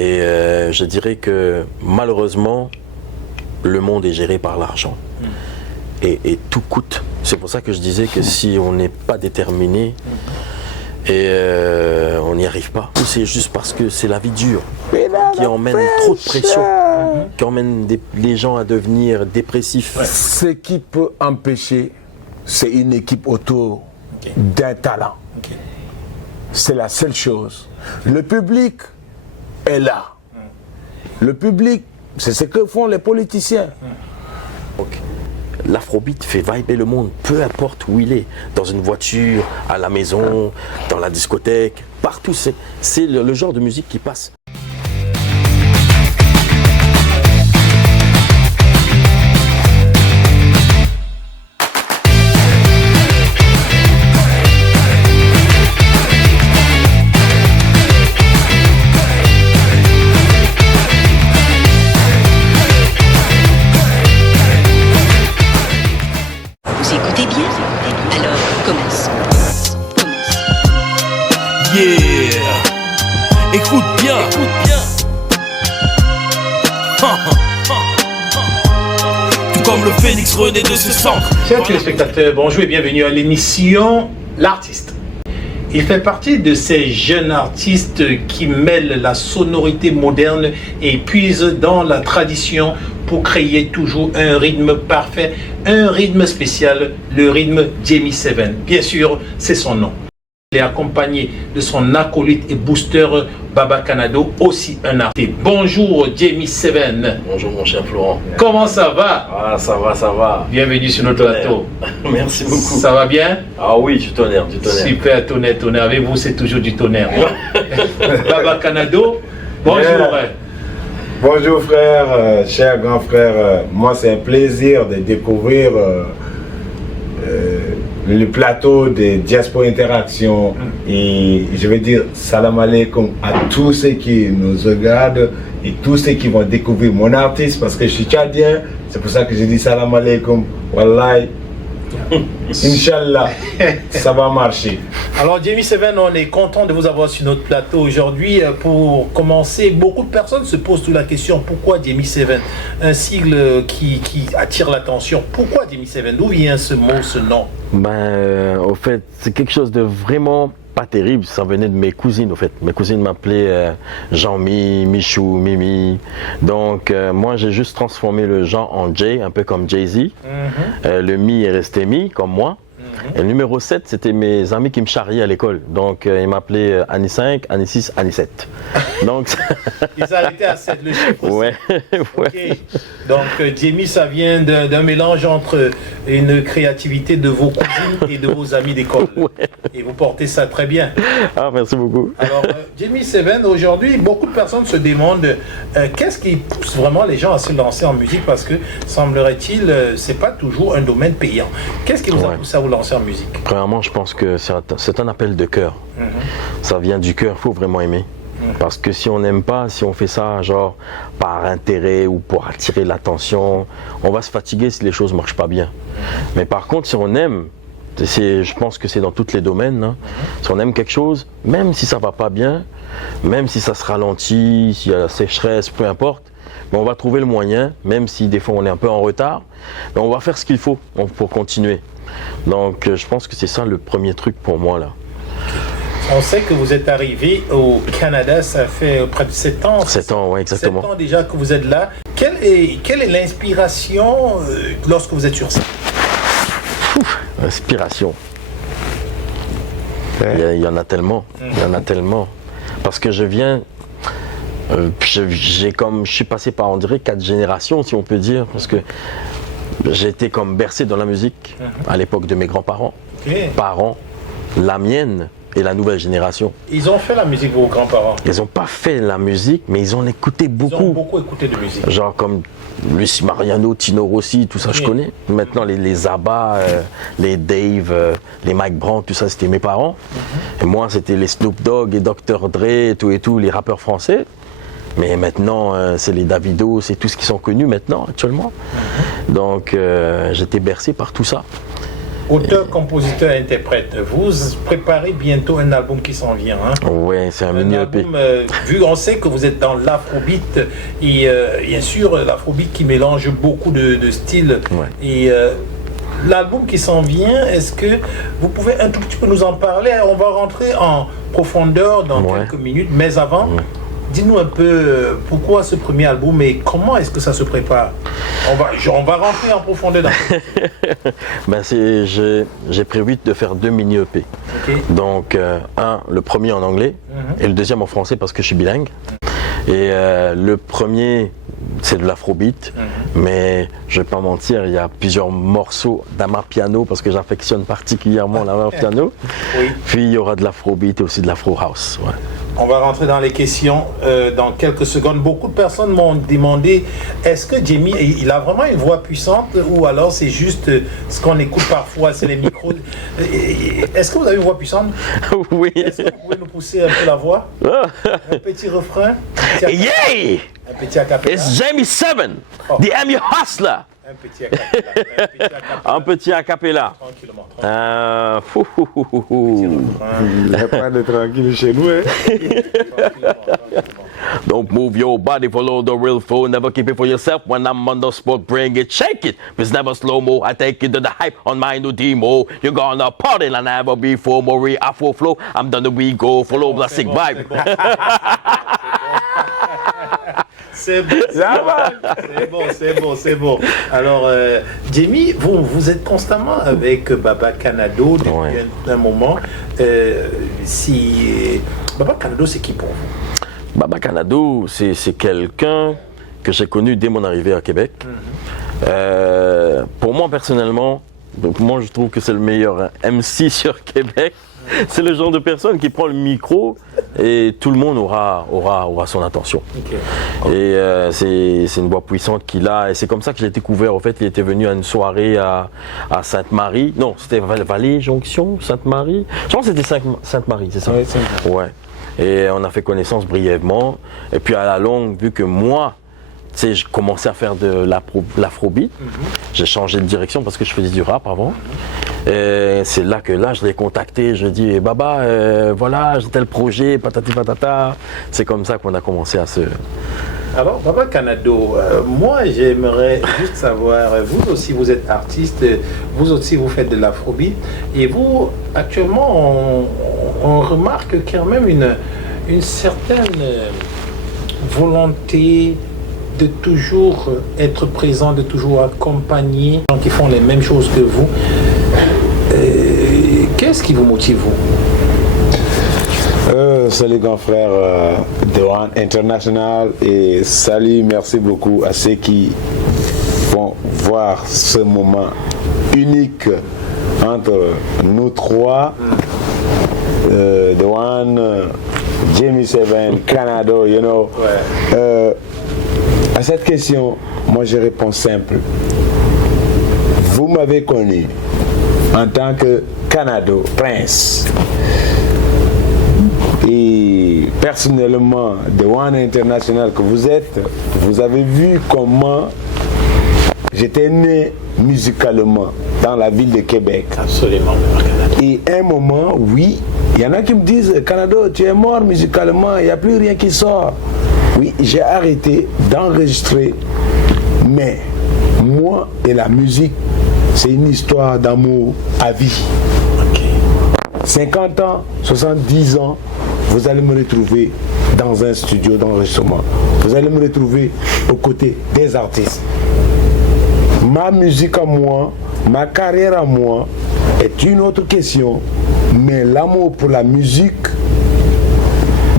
Et je dirais que malheureusement, le monde est géré par l'argent. Et tout coûte. C'est pour ça que je disais que si on n'est pas déterminé, on n'y arrive pas. C'est juste parce que c'est la vie dure qui emmène trop de pression, qui emmène les gens à devenir dépressifs. Ce qui peut empêcher, c'est une équipe autour d'un talent. C'est la seule chose. Le public est là. Le public, c'est ce que font les politiciens. L'afrobeat fait vibrer le monde, peu importe où il est, dans une voiture, à la maison, dans la discothèque, partout, c'est le genre de musique qui passe. Écoute bien. Tout comme le phénix renaît de ce centre. Chers téléspectateurs, bonjour et bienvenue à l'émission L'Artiste. Il fait partie de ces jeunes artistes qui mêlent la sonorité moderne et puisent dans la tradition pour créer toujours un rythme parfait, un rythme spécial, le rythme Jamie Seven. Bien sûr, c'est son nom. Il est accompagné de son acolyte et booster Baba Canado, aussi un artiste. Bonjour Jamie Seven. Bonjour mon cher Florent. Comment ça va? Ah, ça va. Bienvenue sur notre plateau. Merci beaucoup. Ça va bien? Ah oui, du tonnerre. Super, tonnerre. Avec vous, c'est toujours du tonnerre. Baba Canado, bonjour. Bonjour frère, cher grand frère. Moi, c'est un plaisir de découvrir le plateau de Diaspora Interaction et je veux dire salam alaikum à tous ceux qui nous regardent et tous ceux qui vont découvrir mon artiste parce que je suis tchadien, c'est pour ça que je dis salam alaikum, wallahi, Inch'Allah, ça va marcher. Alors Jamie Seven, on est content de vous avoir sur notre plateau aujourd'hui. Pour commencer, beaucoup de personnes se posent toute la question, pourquoi Jamie Seven? Un sigle qui attire l'attention. Pourquoi Jamie Seven? D'où vient ce mot, ce nom? Au fait, c'est quelque chose de vraiment pas terrible. Ça venait de mes cousines, au fait. Mes cousines m'appelaient Jean-Mi, Michou, Mimi. Donc, moi, j'ai juste transformé le Jean en Jay, un peu comme Jay-Z. Le Mi est resté Mi, comme moi. Et le numéro 7, c'était mes amis qui me charriaient à l'école. Donc, ils m'appelaient Annie 5, Annie 6, Annie 7. Donc, ils arrêtaient à 7, le chiffre aussi. Ouais. Okay. Donc, Jamie, ça vient d'un mélange entre une créativité de vos cousines et de vos amis d'école. Ouais. Et vous portez ça très bien. Ah, merci beaucoup. Alors, Jamie Seven, aujourd'hui, beaucoup de personnes se demandent qu'est-ce qui pousse vraiment les gens à se lancer en musique parce que, semblerait-il, c'est pas toujours un domaine payant. Qu'est-ce qui vous a poussé à vous lancer en musique? Premièrement, je pense que c'est un appel de cœur. Ça vient du cœur, il faut vraiment aimer. Parce que si on n'aime pas, si on fait ça genre par intérêt ou pour attirer l'attention, on va se fatiguer si les choses ne marchent pas bien. Mais par contre, si on aime, je pense que c'est dans tous les domaines, hein. Si on aime quelque chose, même si ça ne va pas bien, même si ça se ralentit, s'il y a la sécheresse, peu importe, mais on va trouver le moyen, même si des fois on est un peu en retard, mais on va faire ce qu'il faut pour continuer. Donc je pense que c'est ça le premier truc pour moi là. On sait que vous êtes arrivé au Canada, ça fait près de 7 ans. 7 ans, oui, exactement. 7 ans déjà que vous êtes là. Quelle est l'inspiration lorsque vous êtes sur scène? Inspiration. Il y en a tellement. Il y en a tellement. Parce que je viens... je suis passé par, on dirait, 4 générations, si on peut dire. Parce que j'ai été comme bercé dans la musique à l'époque de mes grands-parents, parents, la mienne et la nouvelle génération. Ils ont fait la musique, vos grands-parents? Ils n'ont pas fait la musique, mais ils ont écouté beaucoup. Ils ont beaucoup écouté de musique. Genre comme Luis Mariano, Tino Rossi, tout ça je connais. Maintenant les Abba, les Dave, les Mike Brandt, tout ça c'était mes parents. Et moi c'était les Snoop Dogg et Dr. Dre et tout, les rappeurs français. Mais maintenant, c'est les Davido, c'est tout ce qui sont connus maintenant, actuellement. Donc, j'étais bercé par tout ça. auteur, compositeur, interprète. Vous préparez bientôt un album qui s'en vient. Hein? Oui, c'est un mini EP. Album, vu on sait que vous êtes dans l'afrobeat et bien sûr l'afrobeat qui mélange beaucoup de styles. Ouais. Et l'album qui s'en vient, est-ce que vous pouvez un tout petit peu nous en parler? On va rentrer en profondeur dans quelques minutes, mais avant, dis-nous un peu pourquoi ce premier album et comment est-ce que ça se prépare? On va rentrer en profondeur dans Ben j'ai prévu de faire 2 mini EP. Okay. Donc le premier en anglais et le deuxième en français parce que je suis bilingue. Et le premier, c'est de l'afrobeat, mais je vais pas mentir, il y a plusieurs morceaux d'amapiano parce que j'affectionne particulièrement l'amapiano. Oui. Puis il y aura de l'afrobeat et aussi de l'afro house. Ouais. On va rentrer dans les questions dans quelques secondes. Beaucoup de personnes m'ont demandé, est-ce que Jamie, il a vraiment une voix puissante ou alors c'est juste ce qu'on écoute parfois, c'est les micros. Est-ce que vous avez une voix puissante? Oui. Est-ce que vous pouvez nous pousser un peu la voix? Un petit refrain? Yeah! Un petit acapella? It's Jamie 7, the MU Hustler. Un petit acapella. Un petit acapella. Tranquillement. Il n'y a pas de tranquille chez nous. Hein? Don't move your body, follow the real flow. Never keep it for yourself. When I'm on the spot, bring it, shake it. It's never slow mo. I take it to the hype on my new demo. You're gonna party like never before. Maury Afro flow. I'm done the we go. Follow plastic vibe. C'est bon. Alors, Jamie, vous êtes constamment avec Baba Canado depuis un moment. Baba Canado, c'est qui pour vous? Baba Canado, c'est quelqu'un que j'ai connu dès mon arrivée à Québec. Pour moi, personnellement, je trouve que c'est le meilleur MC sur Québec. C'est le genre de personne qui prend le micro et tout le monde aura son attention. Okay. Et c'est une voix puissante qu'il a. Et c'est comme ça que j'ai découvert. En fait, il était venu à une soirée à Sainte-Marie. Non, c'était Vallée Jonction, Sainte-Marie. Je pense que c'était Sainte-Marie, c'est ça? Oui, ouais. Et on a fait connaissance brièvement. Et puis à la longue, vu que moi, tu sais, je commençais à faire de l'afrobeat. J'ai changé de direction parce que je faisais du rap avant. Et c'est là que je l'ai contacté. Je lui ai dit, Baba, voilà, j'ai tel projet, patati patata. C'est comme ça qu'on a commencé à se... Alors, Baba Canado, moi j'aimerais juste savoir, vous aussi vous êtes artiste, vous aussi vous faites de l'afrobeat. Et vous, actuellement, on remarque quand même une certaine volonté de toujours être présent, de toujours accompagner les gens qui font les mêmes choses que vous. Qu'est-ce qui vous motive, vous? Salut grand frère de One International et salut, merci beaucoup à ceux qui vont voir ce moment unique entre nous trois, The One, Jamie 7, Canado, you know. À cette question, moi je réponds simple. Vous m'avez connu en tant que Canado, Prince. Et personnellement, The One International que vous êtes, vous avez vu comment j'étais né musicalement dans la ville de Québec. Absolument. Et à un moment, oui, il y en a qui me disent, Canado, tu es mort musicalement, il n'y a plus rien qui sort. Oui, j'ai arrêté d'enregistrer, mais moi et la musique, c'est une histoire d'amour à vie. 50 ans, 70 ans, vous allez me retrouver dans un studio d'enregistrement. Vous allez me retrouver aux côtés des artistes. Ma musique à moi, ma carrière à moi est une autre question, mais l'amour pour la musique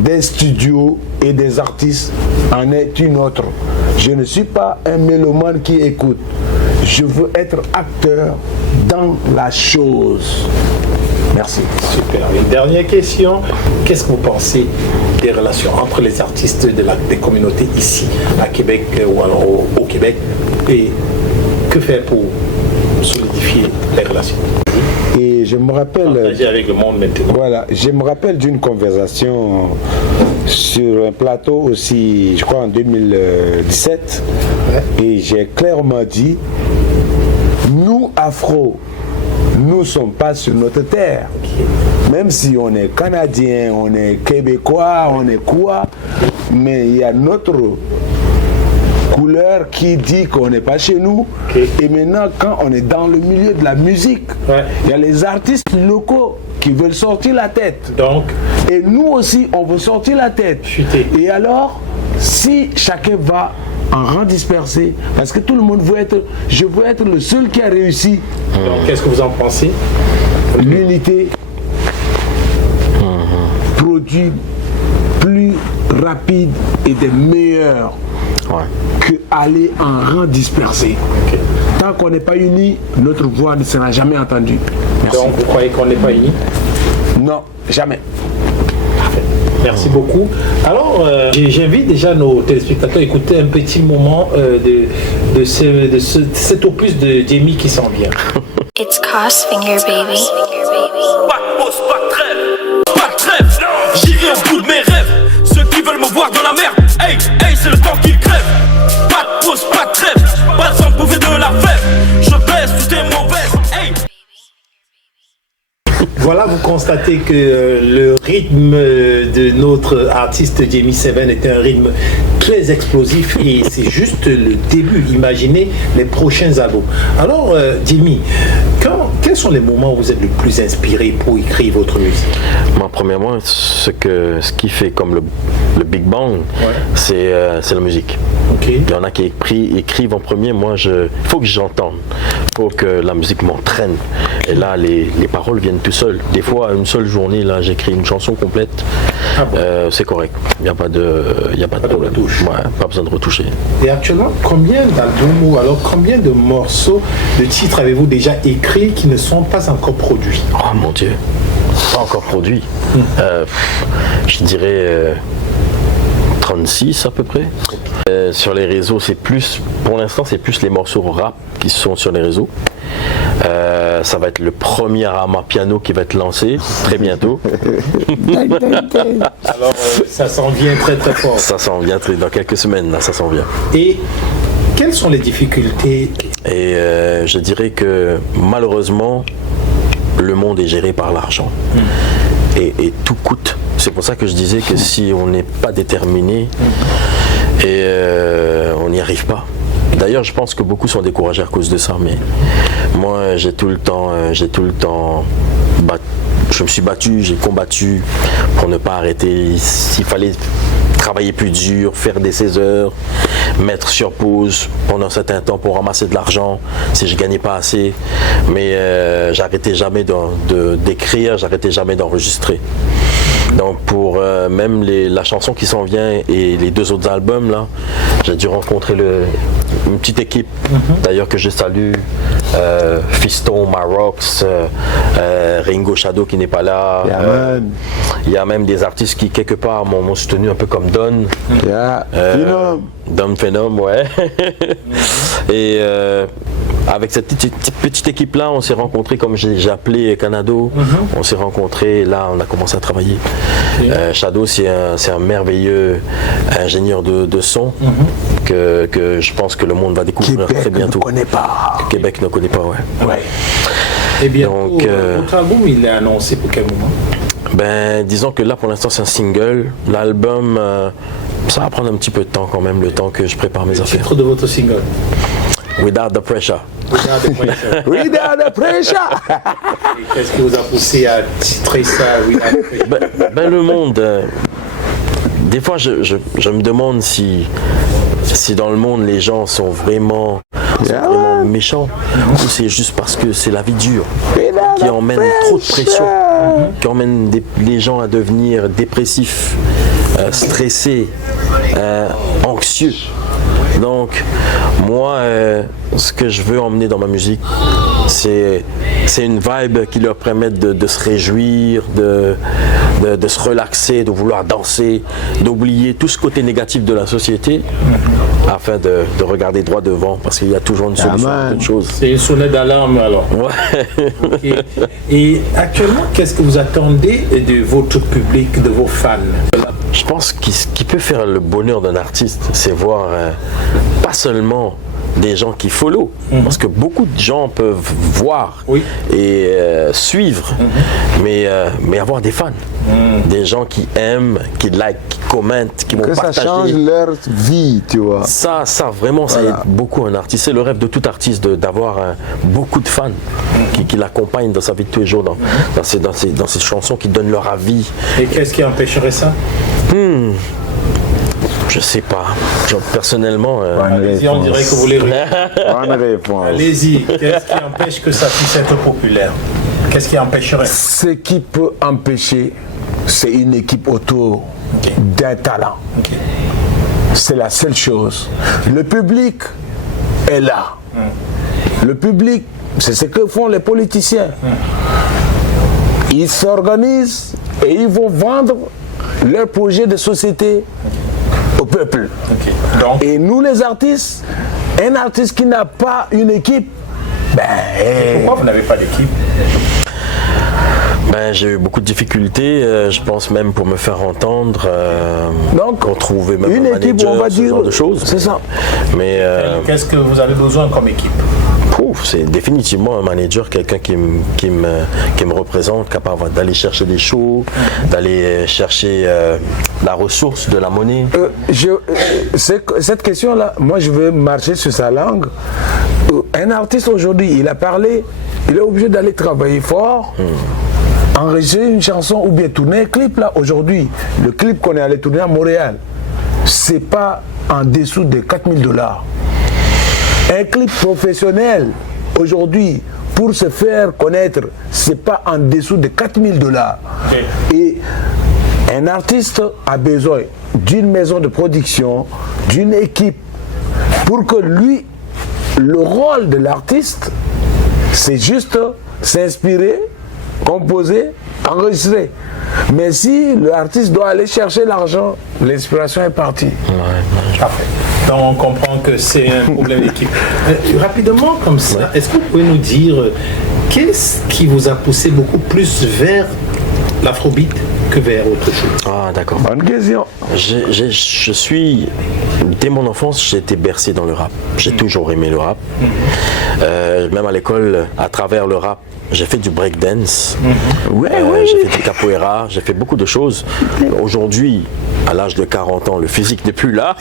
des studios et des artistes en est une autre. Je ne suis pas un mélomane qui écoute. Je veux être acteur dans la chose. Merci. Super. Une dernière question. Qu'est-ce que vous pensez des relations entre les artistes des communautés ici à Québec ou alors au Québec? Et que faire pour solidifier les relations? Et je me rappelle... Partager avec le monde maintenant. Voilà. Je me rappelle d'une conversation sur un plateau aussi, je crois en 2017. Et j'ai clairement dit, nous, Afro, nous ne sommes pas sur notre terre. Même si on est Canadien, on est Québécois, on est quoi, mais il y a notre couleur qui dit qu'on n'est pas chez nous. Et maintenant, quand on est dans le milieu de la musique, il y a les artistes locaux qui veulent sortir la tête. Donc, et nous aussi, on veut sortir la tête. Et alors, si chacun va en rang dispersé, parce que tout le monde veut être, je veux être le seul qui a réussi. Donc, qu'est-ce que vous en pensez? L'unité produit plus rapide et des meilleurs que aller en rang dispersé. Tant qu'on n'est pas unis, notre voix ne sera jamais entendue. Merci. Donc vous croyez qu'on n'est pas unis? Non, jamais. Parfait. Merci beaucoup. Alors, j'invite déjà nos téléspectateurs à écouter un petit moment de cet opus de Jamie qui s'en vient. It's Crossfinger, baby. Pas de pause, pas de trêve, pas de trêve. J'irai au bout de mes rêves. Ceux qui veulent me voir dans la merde, hey, hey, c'est le temps qu'ils crèvent. Pas de pause, pas de trêve. Pas sans bouffer de la fève. Je baisse, tout est mauvaise, hey. Voilà, vous constatez que le rythme de notre artiste Jamie Seven est un rythme très explosif et c'est juste le début. Imaginez les prochains albums. Alors, Jamie, quels sont les moments où vous êtes le plus inspiré pour écrire votre musique? Moi, premièrement, ce qui fait comme le Big Bang, c'est la musique. Il y en a qui écrivent en premier. Moi, il faut que j'entende. Il faut que la musique m'entraîne. Et là, les paroles viennent tout seuls. Des fois, une seule journée, là, j'écris une chanson complète. C'est correct. Il n'y a pas de problème. Pas besoin de retoucher. Et actuellement, combien d'albums ou alors combien de morceaux, de titres avez-vous déjà écrits qui ne sont pas encore produits? Oh mon Dieu, pas encore produits. Je dirais 36 à peu près. Sur les réseaux, c'est plus, pour l'instant, c'est plus les morceaux rap qui sont sur les réseaux. Ça va être le premier Rama piano qui va être lancé très bientôt. Alors ça s'en vient très très fort. Ça s'en vient dans quelques semaines, là, ça s'en vient. Et quelles sont les difficultés? Et je dirais que malheureusement, le monde est géré par l'argent. Et tout coûte. C'est pour ça que je disais que si on n'est pas déterminé, et on n'y arrive pas. D'ailleurs, je pense que beaucoup sont découragés à cause de ça, mais moi, j'ai tout le temps, je me suis battu, j'ai combattu pour ne pas arrêter. S'il fallait travailler plus dur, faire des 16 heures, mettre sur pause pendant un certain temps pour ramasser de l'argent si je gagnais pas assez, mais j'arrêtais jamais d'écrire, j'arrêtais jamais d'enregistrer. Donc pour même la chanson qui s'en vient et les 2 autres albums là, j'ai dû rencontrer une petite équipe d'ailleurs que je salue, Fiston, Marox, Ringo Shadow qui n'est pas là. Il y a même des artistes qui quelque part m'ont soutenu un peu comme Don. Don Phenom, ouais. Et avec cette petite équipe-là, on s'est rencontrés, comme j'ai appelé Canado, on s'est rencontrés, là on a commencé à travailler. Shadow, c'est un merveilleux ingénieur de son que je pense que le monde va découvrir très bientôt. Québec ne connaît pas, ouais. Et bien, votre album, il est annoncé pour quel moment? Ben, disons que là pour l'instant c'est un single. L'album, ça va prendre un petit peu de temps quand même, le temps que je prépare mes affaires. Le titre de votre single? Without the Pressure. Without the Pressure. Without the Pressure. Et qu'est-ce qui vous a poussé à titrer ça, Without the Pressure? Ben le monde, des fois je me demande si dans le monde les gens sont vraiment méchants ou c'est juste parce que c'est la vie dure qui emmène trop de pression, qui emmène les gens à devenir dépressifs, stressés, anxieux. Donc moi, ce que je veux emmener dans ma musique, c'est une vibe qui leur permette de se réjouir, de se relaxer, de vouloir danser, d'oublier tout ce côté négatif de la société afin de regarder droit devant, parce qu'il y a toujours une solution à toute chose. C'est une sonnette d'alarme alors. Ouais. Okay. Et actuellement, qu'est-ce que vous attendez de votre public, de vos fans? Je pense que ce qui peut faire le bonheur d'un artiste, c'est voir pas seulement des gens qui follow. Parce que beaucoup de gens peuvent voir et suivre, mais avoir des fans. Des gens qui aiment, qui like, qui commentent, qui vont partager. Que ça change leur vie, tu vois. Ça vraiment, ça aide beaucoup un artiste. C'est le rêve de tout artiste d'avoir beaucoup de fans qui l'accompagnent dans sa vie de tous les jours, dans ses chansons, qui donnent leur avis. Et qu'est-ce qui empêcherait ça? Je sais pas. Personnellement... Allez-y, on dirait que vous voulez répondre. Allez-y, qu'est-ce qui empêche que ça puisse être populaire? Qu'est-ce qui empêcherait? Ce qui peut empêcher, c'est une équipe autour d'un talent. C'est la seule chose. Le public est là. Le public, c'est ce que font les politiciens. Ils s'organisent et ils vont vendre leur projet de société au peuple. Donc, et nous les artistes, un artiste qui n'a pas une équipe, pourquoi vous n'avez pas d'équipe? J'ai eu beaucoup de difficultés, je pense même pour me faire entendre. Donc, on trouvait même une un équipe, manager, on va ce dire, genre de choses. c'est ça. Mais qu'est-ce que vous avez besoin comme équipe? c'est définitivement un manager, quelqu'un qui me représente, capable d'aller chercher des shows, d'aller chercher la ressource de la monnaie. Cette question-là, moi je vais marcher sur sa langue. Un artiste aujourd'hui, il a parlé, il est obligé d'aller travailler fort, enregistrer une chanson ou bien tourner un clip là. Aujourd'hui, le clip qu'on est allé tourner à Montréal, c'est pas en dessous de $4000. Un clip professionnel, aujourd'hui, pour se faire connaître, c'est pas en dessous de $4000. Et un artiste a besoin d'une maison de production, d'une équipe, pour que lui, le rôle de l'artiste, c'est juste s'inspirer, composer, enregistrer. Mais si l'artiste doit aller chercher l'argent, l'inspiration est partie. Parfait. Donc on comprend que c'est un problème d'équipe. Rapidement comme ça, est-ce que vous pouvez nous dire qu'est-ce qui vous a poussé beaucoup plus vers l'afrobeat que vers autre chose? Ah d'accord. Bonne question. Je suis, dès mon enfance, j'ai été bercé dans le rap. J'ai toujours aimé le rap. Même à l'école, à travers le rap, j'ai fait du breakdance, j'ai fait du capoeira, j'ai fait beaucoup de choses. Aujourd'hui, à l'âge de 40 ans, le physique n'est plus là.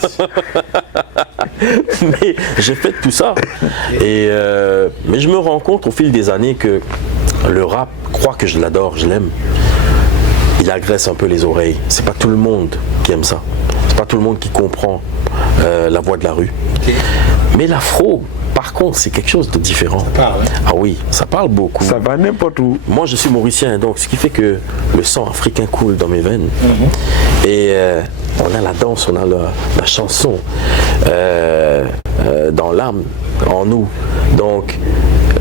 Mais j'ai fait tout ça. Mais je me rends compte au fil des années que le rap, crois que je l'adore, je l'aime. Il agresse un peu les oreilles. C'est pas tout le monde qui aime ça. C'est pas tout le monde qui comprend la voix de la rue. Mais l'afro, par contre, c'est quelque chose de différent. Ça parle, hein? Ah oui, ça parle beaucoup. Ça va n'importe où. Moi, je suis mauricien, donc ce qui fait que le sang africain coule dans mes veines. Et on a la danse, on a la chanson dans l'âme, en nous. Donc,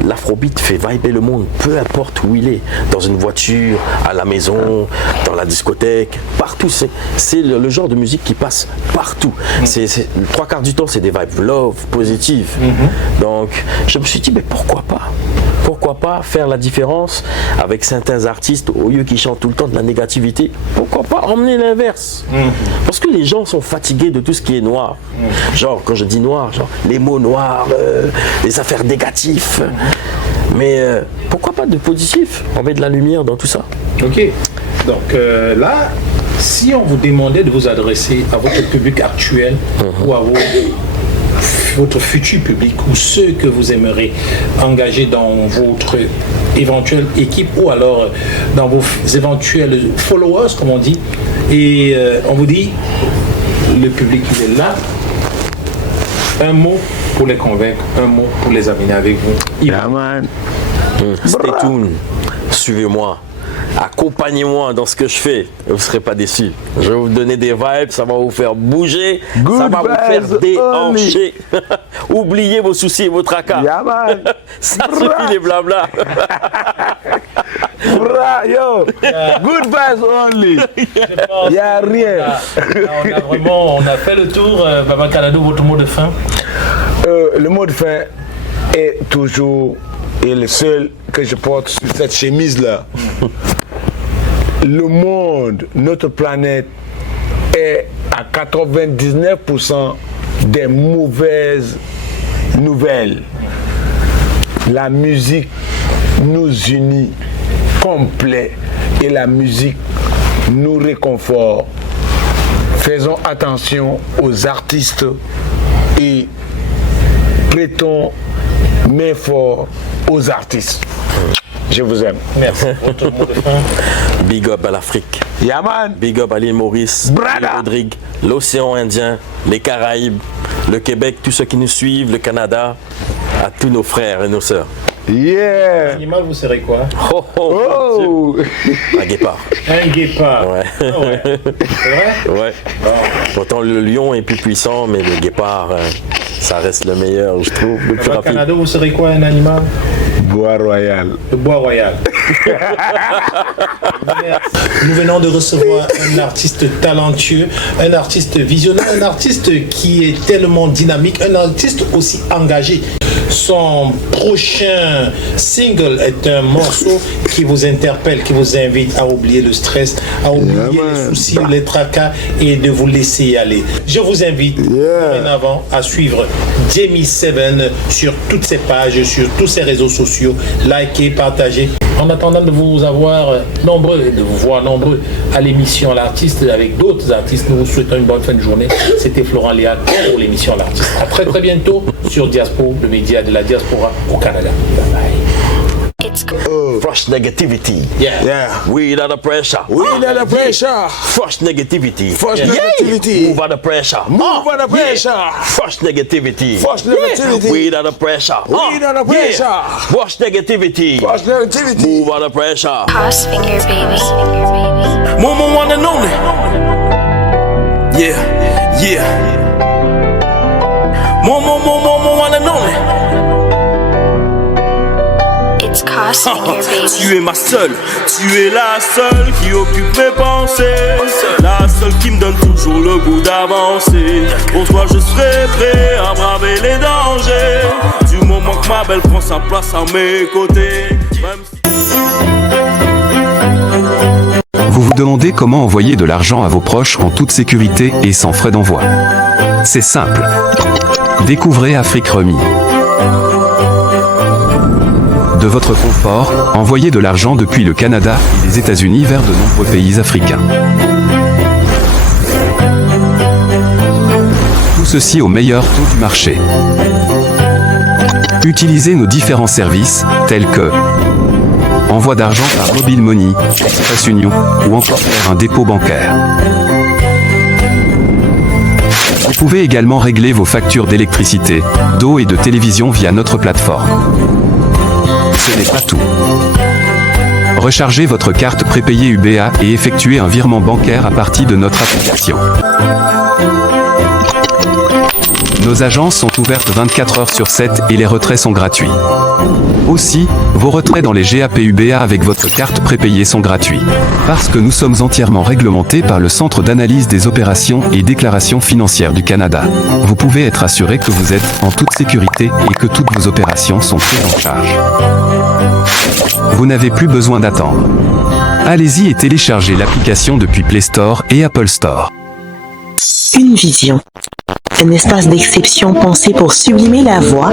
l'afrobeat fait vibrer le monde, peu importe où il est, dans une voiture, à la maison, dans la discothèque, partout. C'est le genre de musique qui passe partout. C'est 3/4 du temps, c'est des vibes love, positives. Donc, je me suis dit, mais pourquoi pas? Pourquoi pas faire la différence avec certains artistes, au lieu qu'ils chantent tout le temps de la négativité? Pourquoi pas emmener l'inverse? Parce que les gens sont fatigués de tout ce qui est noir. Genre, quand je dis noir, genre les mots noirs, les affaires négatives. Mais pourquoi pas de positif? On met de la lumière dans tout ça. Ok. Donc là, si on vous demandait de vous adresser à votre public actuel ou à votre futur public ou ceux que vous aimeriez engager dans votre éventuelle équipe ou alors dans vos éventuels followers, comme on dit, et on vous dit, le public il est là, un mot pour les convaincre, un mot pour les amener avec vous. Yeah, man. Stay tuned, suivez-moi, accompagnez-moi dans ce que je fais, vous ne serez pas déçus. Je vais vous donner des vibes, ça va vous faire bouger, ça va vous faire déhancher. Oubliez vos soucis et vos tracas. Yeah, man. Ça suffit les blabla. Yo, good vibes only. Il n'y a rien. On a fait le tour. Baba Kanadou, votre mot de fin? Le mot de fin est toujours, et le seul que je porte sur cette chemise-là. Le monde, notre planète, est à 99% des mauvaises nouvelle. La musique nous unit complet et la musique nous réconforte. Faisons attention aux artistes et prêtons main fort aux artistes. Je vous aime. Merci. Votre mot de fin. Big up à l'Afrique. Yaman. Big up à l'île Maurice, l'île Rodrigue, l'océan Indien, les Caraïbes, le Québec, tous ceux qui nous suivent, le Canada, à tous nos frères et nos sœurs. Yeah. Animal, vous serez quoi? Oh, oh, Oh. un guépard. Un guépard. Ouais. Ah ouais. C'est vrai? Ouais. Bon. Pourtant le lion est plus puissant, mais le guépard, ça reste le meilleur, je trouve, le plus Au rapide. Canada, vous serez quoi, un animal? Bois royal. Le bois royal. Nous venons de recevoir un artiste talentueux, un artiste visionnaire, un artiste qui est tellement dynamique, un artiste aussi engagé. Son prochain single est un morceau qui vous interpelle, qui vous invite à oublier le stress, à oublier les soucis, les tracas et de vous laisser aller. Je vous invite en avant à suivre Jamie 7 sur toutes ses pages, sur tous ses réseaux sociaux. Likez, partagez. En attendant de vous avoir nombreux, de vous voir nombreux à l'émission L'Artiste avec d'autres artistes, nous vous souhaitons une bonne fin de journée. C'était Florent Léac pour l'émission L'Artiste. À très très bientôt sur Diaspora, le média de la diaspora au Canada. Bye bye. It's Fresh negativity. Yeah. Without the pressure. Without the pressure. Fresh negativity. Fresh negativity. Move out the pressure. Move out the pressure. Fresh negativity. Fresh negativity. Without the pressure. Without the pressure. Fresh negativity. Fresh negativity. Move out the pressure. Cross finger baby. Momo one and only. Yeah, yeah. Momo one and only. It's cross finger baby. Tu es ma seule, tu es la seule qui occupe mes pensées. La seule qui me donne toujours le goût d'avancer. Pour toi je serai prêt à braver les dangers. Du moment que ma belle prend sa place à mes côtés. Même si... Vous vous demandez comment envoyer de l'argent à vos proches en toute sécurité et sans frais d'envoi. C'est simple. Découvrez Afrique Remis. De votre confort, envoyez de l'argent depuis le Canada et les États-Unis vers de nombreux pays africains. Tout ceci au meilleur taux du marché. Utilisez nos différents services, tels que envoi d'argent par Mobile Money, Express Union ou encore faire un dépôt bancaire. Vous pouvez également régler vos factures d'électricité, d'eau et de télévision via notre plateforme. Ce n'est pas tout. Rechargez votre carte prépayée UBA et effectuez un virement bancaire à partir de notre application. Nos agences sont ouvertes 24 heures sur 7 et les retraits sont gratuits. Aussi, vos retraits dans les GAP UBA avec votre carte prépayée sont gratuits. Parce que nous sommes entièrement réglementés par le Centre d'analyse des opérations et déclarations financières du Canada. Vous pouvez être assuré que vous êtes en toute sécurité et que toutes vos opérations sont prises en charge. Vous n'avez plus besoin d'attendre. Allez-y et téléchargez l'application depuis Play Store et Apple Store. Une vision. Un espace d'exception pensé pour sublimer la voix,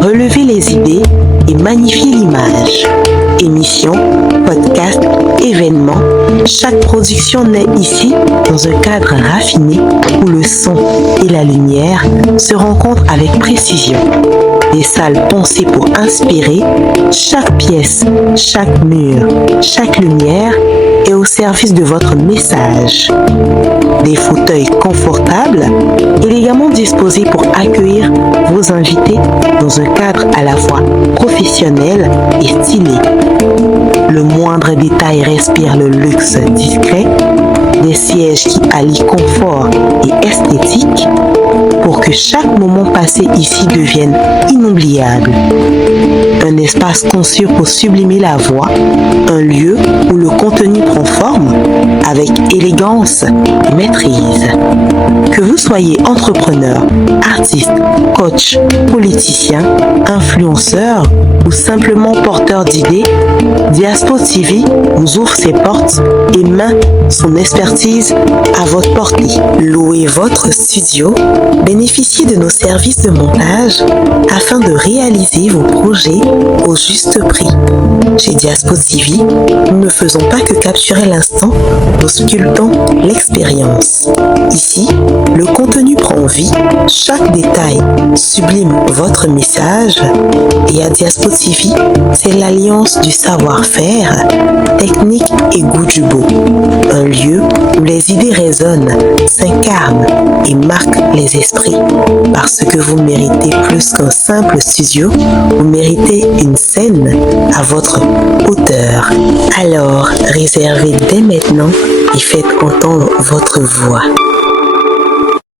relever les idées et magnifier l'image. Émissions, podcasts, événements, chaque production naît ici dans un cadre raffiné où le son et la lumière se rencontrent avec précision. Des salles pensées pour inspirer, chaque pièce, chaque mur, chaque lumière est au service de votre message. Des fauteuils confortables, élégamment disposés pour accueillir vos invités dans un cadre à la fois professionnel et stylé. Le moindre détail respire le luxe discret, des sièges qui allient confort et esthétique pour que chaque moment passé ici devienne inoubliable. Un espace conçu pour sublimer la voix, un lieu où le contenu prend forme avec élégance et maîtrise. Que vous soyez entrepreneur, artiste, coach, politicien, influenceur ou simplement porteur d'idées, Diaspo TV vous ouvre ses portes et met son expertise à votre portée. Louez votre studio, bénéficiez bénéficiez de nos services de montage afin de réaliser vos projets au juste prix. Chez Diaspo TV, nous ne faisons pas que capturer l'instant, nous sculptons l'expérience. Ici, le contenu prend vie, chaque détail sublime votre message et à Diaspo TV, c'est l'alliance du savoir-faire, technique et goût du beau. Un lieu où les idées résonnent, s'incarnent et marquent les esprits. Parce que vous méritez plus qu'un simple studio, vous méritez une scène à votre hauteur. Alors, réservez dès maintenant et faites entendre votre voix.